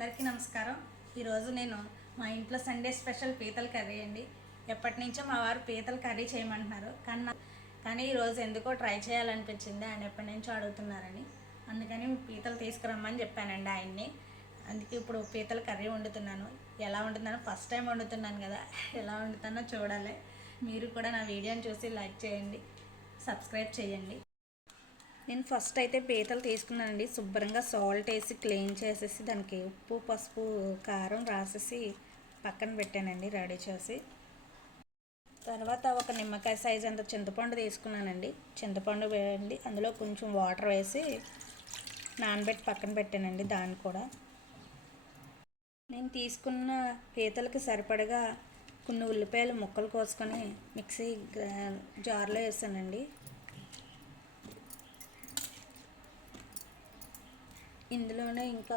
అందరికీ నమస్కారం. ఈరోజు నేను మా ఇంట్లో సండే స్పెషల్ పీతల కర్రీ అండి. ఎప్పటి నుంచో మా వారు పీతల కర్రీ చేయమంటున్నారు, కానీ ఈరోజు ఎందుకో ట్రై చేయాలనిపించింది. ఆయన ఎప్పటి నుంచో అడుగుతున్నారని, అందుకని పీతలు తీసుకురమ్మని చెప్పానండి ఆయన్ని. అందుకే ఇప్పుడు పీతల కర్రీ వండుతున్నాను. ఎలా వండుతున్నానో ఫస్ట్ టైం వండుతున్నాను కదా, ఎలా వండుతానో చూడాలి. మీరు కూడా నా వీడియోని చూసి లైక్ చేయండి, సబ్స్క్రైబ్ చేయండి. నేను ఫస్ట్ అయితే పీతలు తీసుకున్నానండి. శుభ్రంగా సాల్ట్ వేసి క్లీన్ చేసేసి దానికి ఉప్పు, పసుపు, కారం రాసేసి పక్కన పెట్టానండి రెడీ చేసి. తర్వాత ఒక నిమ్మకాయ సైజ్ అంత చింతపండు తీసుకున్నానండి. చింతపండు వేయండి, అందులో కొంచెం వాటర్ వేసి నానబెట్టి పక్కన పెట్టానండి. దాన్ని కూడా నేను తీసుకున్న పీతలకి సరిపడగా కొన్ని ఉల్లిపాయలు ముక్కలు కోసుకొని మిక్సీ జార్లో వేసానండి. ఇందులోనే ఇంకా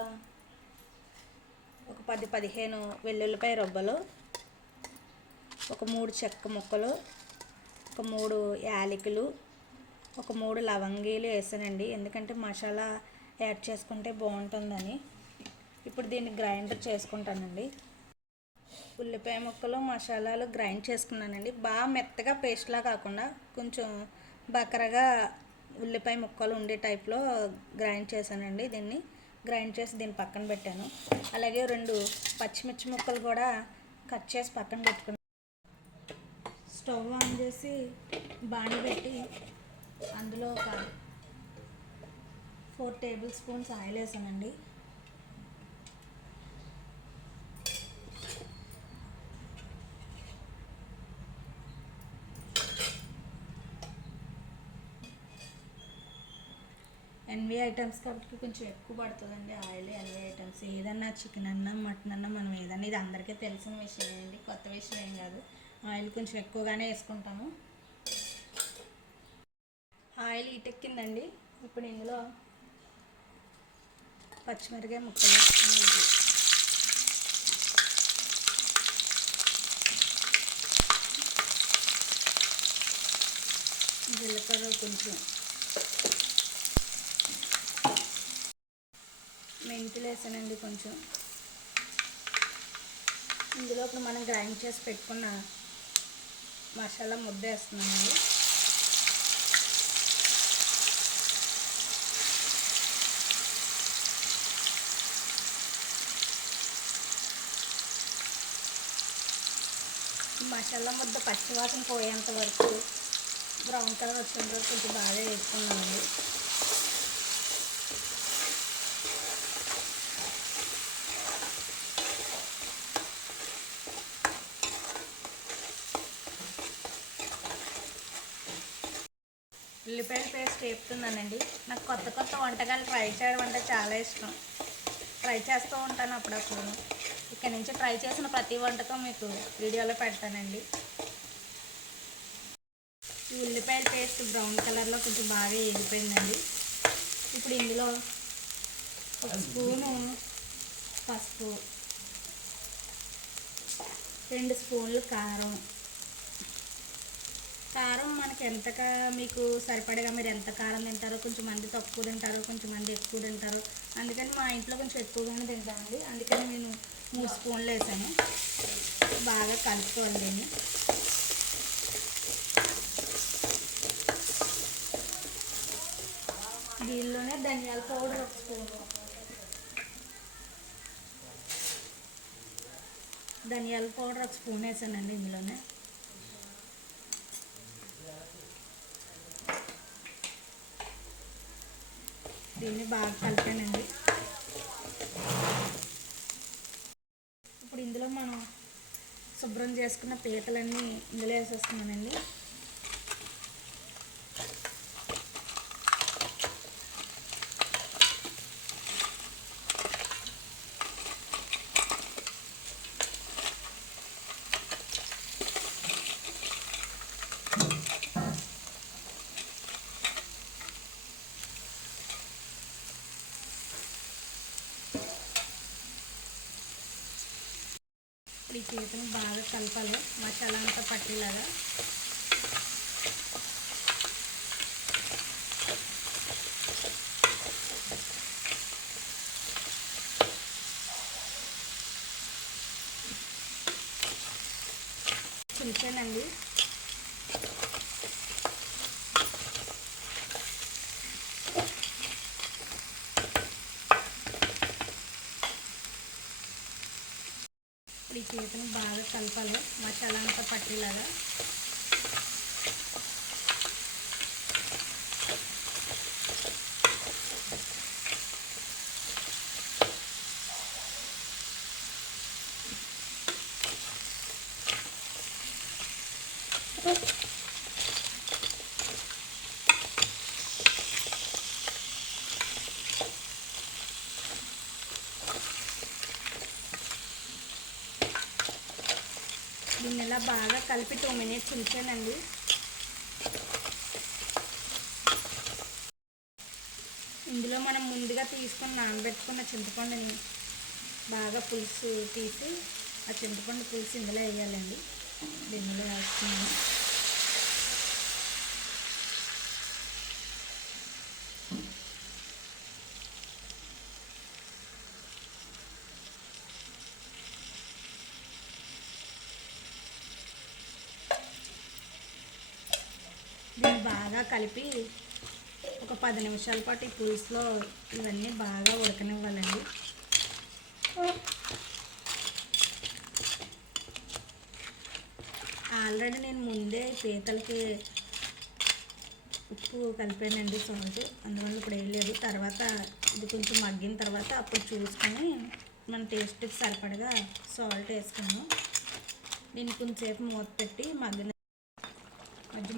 ఒక 10-15 వెల్లుల్లిపాయ రొబ్బలు, ఒక 3 చెక్క ముక్కలు, ఒక 3 యాలకులు, ఒక 3 లవంగీలు వేసానండి. ఎందుకంటే మసాలా యాడ్ చేసుకుంటే బాగుంటుందని. ఇప్పుడు దీన్ని గ్రైండర్ చేసుకుంటానండి. ఉల్లిపాయ ముక్కలు, మసాలాలు గ్రైండ్ చేసుకున్నానండి. బాగా మెత్తగా పేస్ట్లా కాకుండా కొంచెం బకరగా ఉల్లిపాయ ముక్కలు ఉండే టైప్లో గ్రైండ్ చేశానండి. దీన్ని గ్రైండ్ చేసి దీన్ని పక్కన పెట్టాను. అలాగే 2 పచ్చిమిర్చి ముక్కలు కూడా కట్ చేసి పక్కన పెట్టుకున్నాను. స్టవ్ ఆన్ చేసి బాండి పెట్టి అందులో ఒక 4 టేబుల్ స్పూన్స్ ఆయిల్ వేసానండి. ఎన్వి ఐటమ్స్ కాబట్టి కొంచెం ఎక్కువ పడుతుందండి ఆయిల్. ఎన్వి ఐటమ్స్ ఏదన్నా చికెన్ అన్నా మటన్ అన్నా మనం ఏదన్నా, ఇది అందరికీ తెలిసిన విషయం అండి, కొత్త విషయం ఏం కాదు. ఆయిల్ కొంచెం ఎక్కువగానే వేసుకుంటాము. ఆయిల్ ఇటెక్కిందండి. ఇప్పుడు ఇందులో పచ్చిమిరపకాయ ముక్కలు, జీలకర్ర, కొంచెం మెంతులు వేసానండి. కొంచెం ఇందులో ఇప్పుడు మనం గ్రైండ్ చేసి పెట్టుకున్న మసాలా ముద్ద వేస్తున్నానండి. మసాలా ముద్ద పచ్చివాసన పోయేంత వరకు, బ్రౌన్ కలర్ వచ్చేంత వరకు కొంచెం బాగా వేసుకున్నామండి. ఉల్లిపాయల పేస్ట్ వేపుతున్నానండి. నాకు కొత్త వంటకాలు ట్రై చేయడం అంటే చాలా ఇష్టం. ట్రై చేస్తూ ఉంటాను అప్పుడప్పుడు. ఇక్కడ నుంచి ట్రై చేసిన ప్రతి వంటకం మీకు వీడియోలో పెడతానండి. ఈ ఉల్లిపాయల పేస్ట్ బ్రౌన్ కలర్లో కొంచెం బాగా వేగిపోయిందండి. ఇప్పుడు ఇందులో 1 స్పూను పసుపు, 2 స్పూన్లు కారం మనకి మీకు సరిపడగా మీరు ఎంత కారం తింటారో, కొంచెం మంది తక్కువ తింటారు, కొంచెం మంది ఎక్కువ తింటారు. అందుకని మా ఇంట్లో కొంచెం ఎక్కువగానే తింటామండి. అందుకని నేను 3 స్పూన్లు వేసాను. బాగా కలుపుకోవాలి దీన్ని. దీనిలోనే ధనియాల పౌడర్ 1 స్పూను, ధనియాల పౌడర్ 1 స్పూన్ వేసానండి. ఇందులోనే దీన్ని బాగా కలిపానండి. ఇప్పుడు ఇందులో మనం శుభ్రం చేసుకున్న పీతలన్నీ ఇందులో వేసేస్తున్నానండి. ఈ పీతను బాగా కలపాలి, మసాలా అంతా పట్టేలాగా. తుంచానండి. ఈ పీతను బాగా కలపాలి, మసాలా అంతా పట్టేలాగా. దీన్ని ఇలా బాగా కలిపి 2 మినిట్స్ ఉంచానండి. ఇందులో మనం ముందుగా తీసుకొని నానబెట్టుకున్న చింతపండుని బాగా పులుసు తీసి ఆ చింతపండు పులుసు ఇందులో వేయాలండి. దీనిలో వేస్తున్నాను. దీన్ని బాగా కలిపి ఒక 10 నిమిషాల పాటు ఈ పులుసులో ఇవన్నీ బాగా ఉడకనివ్వాలండి. ఆల్రెడీ నేను ముందే పీతలకి ఉప్పు కలిపానండి, సాల్ట్, అందువల్ల ఇప్పుడు వేయలేదు. తర్వాత ఇది కొంచెం మగ్గిన తర్వాత అప్పుడు చూసుకొని మన టేస్ట్కి సరిపడగా సాల్ట్ వేసుకున్నాను. దీన్ని కొంచెంసేపు మూత పెట్టి మధ్య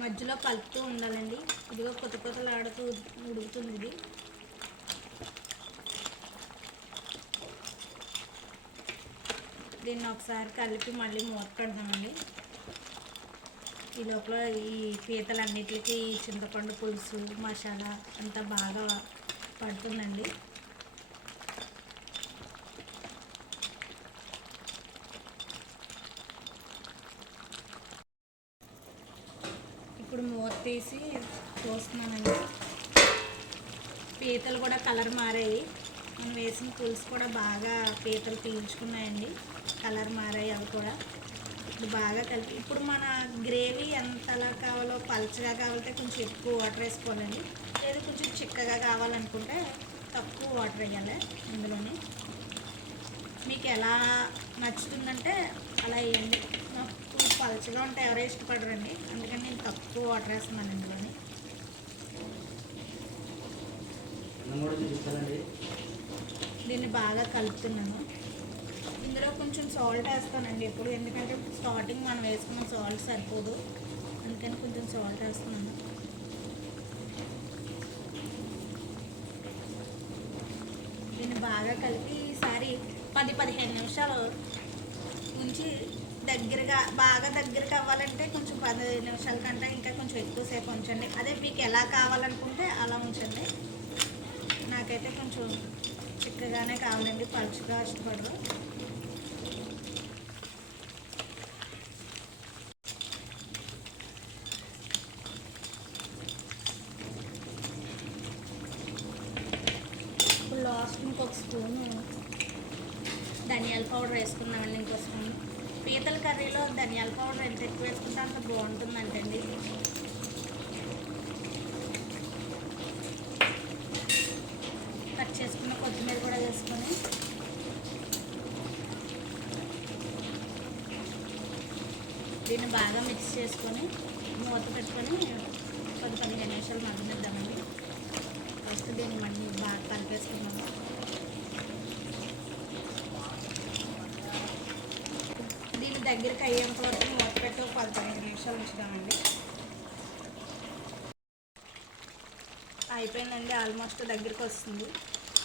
మధ్యలో కలుపుతూ ఉండాలండి. ఇదిగో కొత్తలాడుతూ ఉడుకుతుంది ఇది. దీన్ని ఒకసారి కలిపి మళ్ళీ మూత పెడదామండి. ఈ లోపల ఈ పీతలన్నిటికీ చింతపండు పులుసు మసాలా అంతా బాగా పడుతుందండి. ఇప్పుడు మూత తీసి చూస్తున్నానండి. పీతలు కూడా కలర్ మారాయి. మనం వేసిన పులుసు కూడా బాగా పీతలు పీల్చుకున్నాయండి, కలర్ మారాయి అవి కూడా. ఇప్పుడు బాగా కలిపి ఇప్పుడు మన గ్రేవీ ఎంతలా కావాలో, పల్చగా కావాలంటే కొంచెం ఎక్కువ వాటర్ వేసుకోవాలండి. లేదు కొంచెం చిక్కగా కావాలనుకుంటే తక్కువ వాటర్ వేయాలి ఇందులోని. మీకు ఎలా నచ్చుతుందంటే అలా వేయండి. నాకు పల్చగా ఉంటే ఎవరో ఇష్టపడరండి, అందుకని నేను తక్కువ వాటర్ వేస్తున్నాను ఇందులోని. దీన్ని బాగా కలుపుతున్నాను. ఇందులో కొంచెం సాల్ట్ వేస్తానండి ఎప్పుడు, ఎందుకంటే స్టార్టింగ్ మనం వేసుకున్న సాల్ట్ సరిపోదు, అందుకని కొంచెం సాల్ట్ వేస్తున్నాను. దీన్ని బాగా కలిపి ఈసారి 10-15 నిమిషాలు ఉంచి బాగా దగ్గరకు అవ్వాలంటే కొంచెం 10 నిమిషాల కంటే ఇంకా కొంచెం ఎక్కువసేపు ఉంచండి. అదే మీకు ఎలా కావాలనుకుంటే అలా ఉంచండి. నాకైతే కొంచెం చిక్కగానే కావాలండి, పలుచగా ఇష్టపడరు. ఇప్పుడు లాస్ట్ ఇంకొక స్పూను ధనియాల పౌడర్ వేసుకున్నామండి. ఇంకో స్పూన్. పీతల కర్రీలో ధనియాల పౌడర్ ఎంత ఎక్కువ వేసుకుంటే అంత బాగుంటుందంటండి. కట్ చేసుకున్న కొత్తిమీర కూడా వేసుకొని దీన్ని బాగా మిక్స్ చేసుకొని మూత పెట్టుకొని 10-15 నిమిషాలు మగ్గనిద్దామండి. ఫస్ట్ దీన్ని మళ్ళీ బాగా కలిపేసుకున్నాము. దీని దగ్గరికి అయ్యేంత వరకు మూత పెట్టి 10-15 నిమిషాలు ఉంచుదామండి. అయిపోయిందండి, ఆల్మోస్ట్ దగ్గరికి వస్తుంది.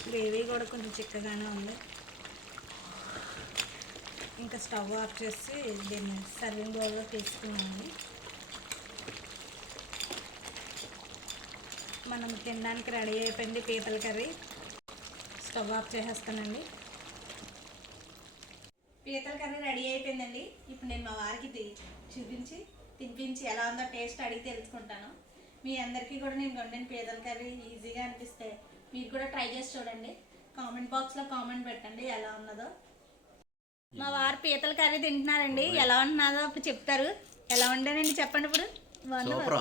గ్రేవీ కూడా కొంచెం చిక్కగానే ఉంది. ఇంకా స్టవ్ ఆఫ్ చేసి దీన్ని సర్వింగ్ బౌల్లో తీసుకున్నామండి. మనం తినడానికి రెడీ అయిపోయింది పీతల కర్రీ. Stove off చేసేస్తానండి. పీతల కర్రీ రెడీ అయిపోయిందండి. ఇప్పుడు నేను మా వారికి చూపించి తినిపించి ఎలా ఉందో టేస్ట్ అడిగి తెలుసుకుంటాను. మీ అందరికీ కూడా నేను వండిన పీతల కర్రీ ఈజీగా అనిపిస్తే మీరు కూడా ట్రై చేసి చూడండి. కామెంట్ బాక్స్లో కామెంట్ పెట్టండి ఎలా ఉన్నదో. మా వారు పీతల కర్రీ తింటున్నారండి, ఎలా ఉన్నదో చెప్తారు. ఎలా వండానండి చెప్పండి ఇప్పుడు బాగుందా? సూపర్